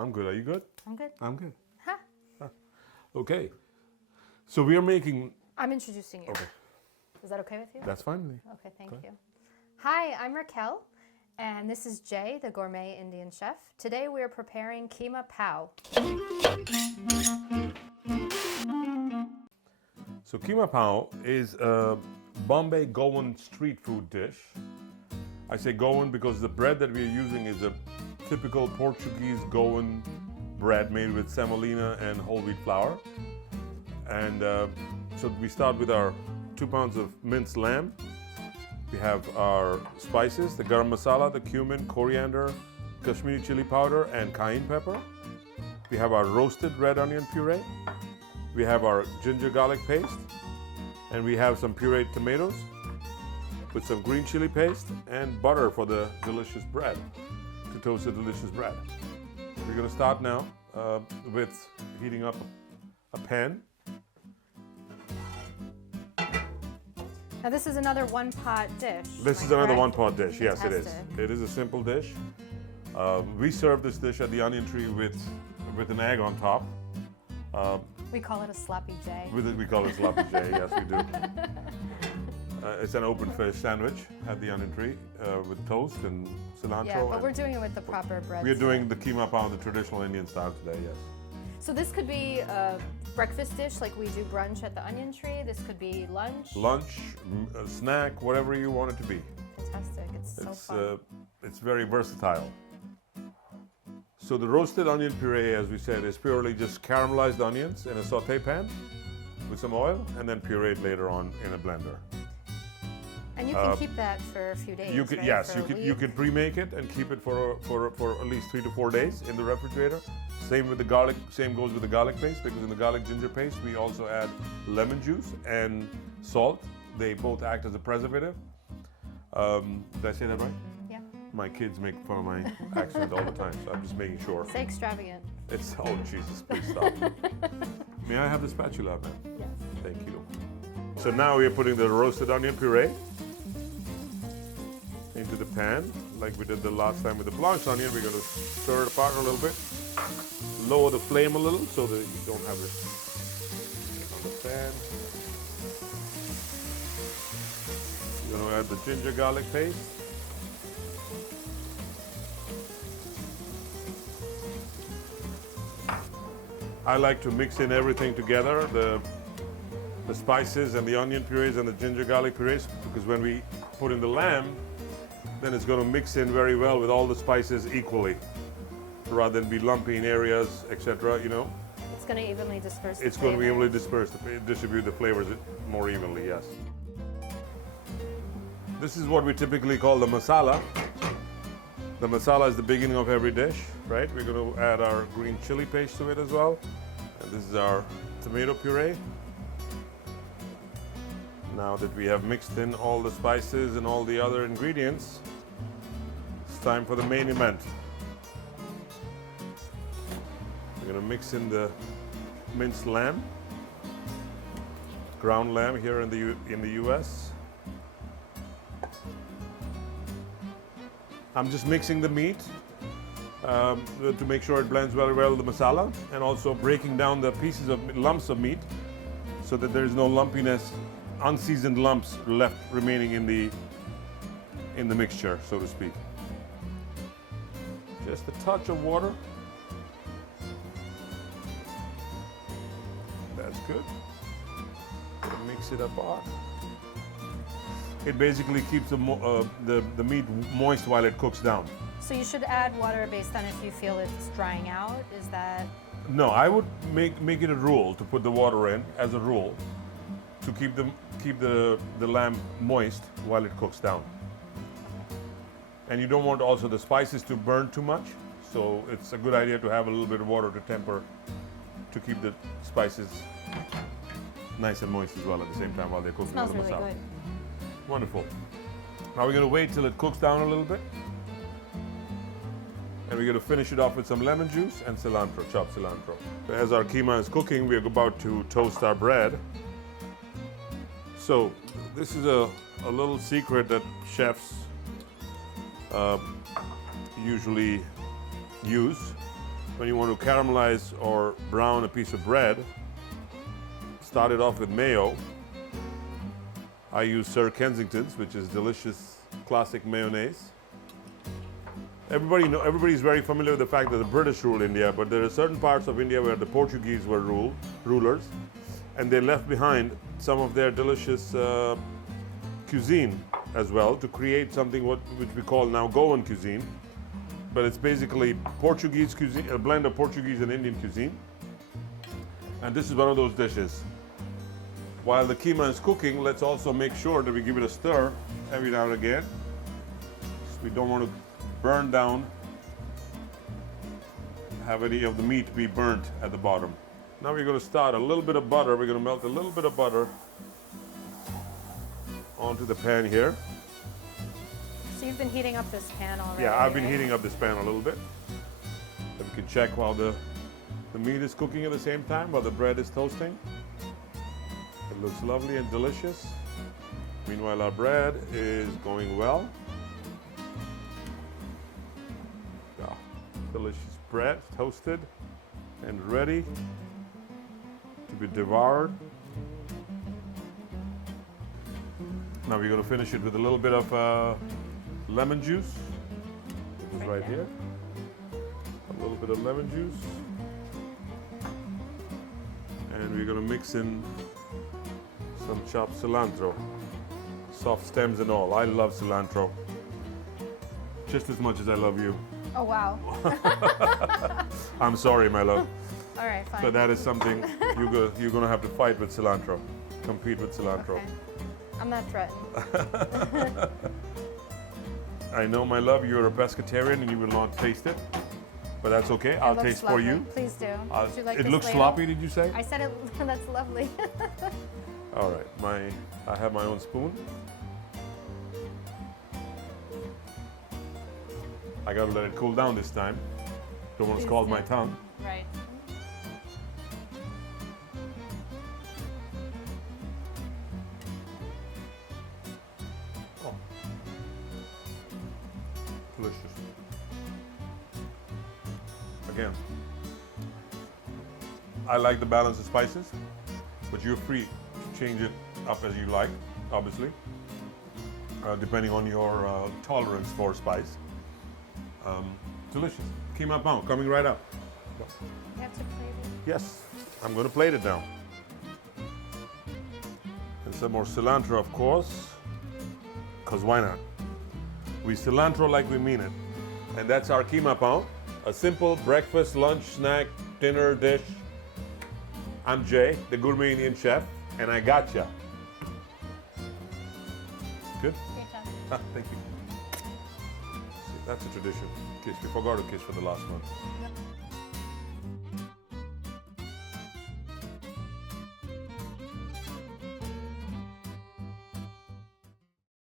I'm good. Are you good? I'm good. I'm good. Huh? Okay. So we are making... I'm introducing you. Okay. Is that okay with you? That's fine with me. Okay, thank you. Hi, I'm Raquel, and this is Jay, the gourmet Indian chef. Today we are preparing Kheema Pav. So Kheema Pav is a Bombay Goan street food dish. I say Goan because the bread that we are using is a typical Portuguese Goan bread made with semolina and whole wheat flour. And so we start with our 2 pounds of minced lamb. We have our spices, the garam masala, the cumin, coriander, Kashmiri chili powder, and cayenne pepper. We have our roasted red onion puree. We have our ginger garlic paste. And we have some pureed tomatoes with some green chili paste and butter for the delicious bread, to toast the delicious bread. We're going to start now with heating up a pan. Now this is another one-pot dish. This is right? another one-pot dish. Yes, it is. Fantastic. It is a simple dish. We serve this dish at the onion tree with an egg on top. We call it a sloppy J. We call it sloppy J. Yes, we do. It's an open fish sandwich at the onion tree with toast and cilantro. Yeah, but we're doing it with the proper bread. We are doing the Kheema Pav, the traditional Indian style today. Yes. So this could be a breakfast dish like we do brunch at the onion tree. This could be lunch. Lunch, a snack, whatever you want it to be. Fantastic. It's so fun. It's very versatile. So the roasted onion puree, as we said, is purely just caramelized onions in a saute pan with some oil and then pureed later on in a blender. And you can keep that for a few days. You can, right? yes, For a you can pre-make it and keep it for at least 3 to 4 days in the refrigerator. Same with the garlic. Same goes with the garlic paste, because in the garlic ginger paste we also add lemon juice and salt. They both act as a preservative. Did I say that right? Yeah. My kids make fun of my accent all the time, so I'm just making sure. Say extravagant. It's, oh Jesus, please stop. May I have the spatula, ma'am? Yes. Thank you. So now we are putting the roasted onion puree into the pan, like we did the last time with the blanched onion. We're going to stir it apart a little bit, lower the flame a little so that you don't have it on the pan. We're going to add the ginger garlic paste. I like to mix in everything together, the spices and the onion purees and the ginger garlic purees, because when we put in the lamb, then it's going to mix in very well with all the spices equally, rather than be lumpy in areas, etc. You know, It's going to evenly disperse. it's going to be evenly dispersed, distribute the flavors more evenly. Yes. This is what we typically call the masala. The masala is the beginning of every dish, right? We're going to add our green chili paste to it as well, and this is our tomato puree. Now that we have mixed in all the spices and all the other ingredients, it's time for the main event. We're going to mix in the minced lamb, ground lamb here in the US. I'm just mixing the meat to make sure it blends very well with the masala, and also breaking down the pieces of lumps of meat so that there is no lumpiness, unseasoned lumps left remaining in the mixture, so to speak. Just a touch of water. That's good. Mix it apart. It basically keeps the meat moist while it cooks down. So you should add water based on if you feel it's drying out. Is that? No, I would make it a rule to put the water in as a rule to keep the lamb moist while it cooks down. And you don't want also the spices to burn too much, so it's a good idea to have a little bit of water to temper, to keep the spices nice and moist as well at the same time while they're cooking. Smells the really masala. good. Wonderful. Now we're going to wait till it cooks down a little bit. And we're going to finish it off with some lemon juice and cilantro, chopped cilantro. As our keema is cooking, we're about to toast our bread. So this is a little secret that chefs usually use. when you want to caramelize or brown a piece of bread, start it off with mayo. I use Sir Kensington's, which is delicious classic mayonnaise. Everybody's very familiar with the fact that the British rule India, but there are certain parts of India where the Portuguese were rulers, and they left behind some of their delicious cuisine as well to create something which we call now Goan cuisine. But it's basically Portuguese cuisine, a blend of Portuguese and Indian cuisine. And this is one of those dishes. While the keema is cooking, let's also make sure that we give it a stir every now and again. We don't want to burn down, have any of the meat be burnt at the bottom. Now we're going to start a little bit of butter. We're going to melt a little bit of butter onto the pan here. So you've been heating up this pan already? Yeah, I've been right? heating up this pan a little bit. So we can check while the meat is cooking at the same time, while the bread is toasting. It looks lovely and delicious. Meanwhile, our bread is going well. Yeah, delicious bread, toasted and ready to be devoured. Now we're going to finish it with a little bit of lemon juice, which is right here. A little bit of lemon juice. And we're going to mix in some chopped cilantro, soft stems and all. I love cilantro just as much as I love you. Oh, wow. I'm sorry, my love. All right, fine. But that is something you're gonna have to fight with cilantro, compete with cilantro. Okay. I'm not threatened. I know, my love, you're a pescatarian and you will not taste it, but that's okay. I'll It looks taste for lovely. you. Please do. Would you like It this looks ladle? sloppy, did you say? I said it. That's lovely. All right, I have my own spoon. I gotta let it cool down this time. Don't want to Please scald do. my tongue. Right. Oh. Delicious. Again, I like the balance of spices, but you're free to change it up as you like, obviously, depending on your tolerance for spice. Delicious. Kheema Pav coming right up. You have to plate it. Yes, I'm going to plate it now. And some more cilantro, of course, because why not? We cilantro like we mean it. And that's our Kheema Pav, a simple breakfast, lunch, snack, dinner dish. I'm Jay, the gourmet Indian chef, and I gotcha. Good? Great job. Thank you. See, that's a tradition. Kiss. We forgot to kiss for the last one.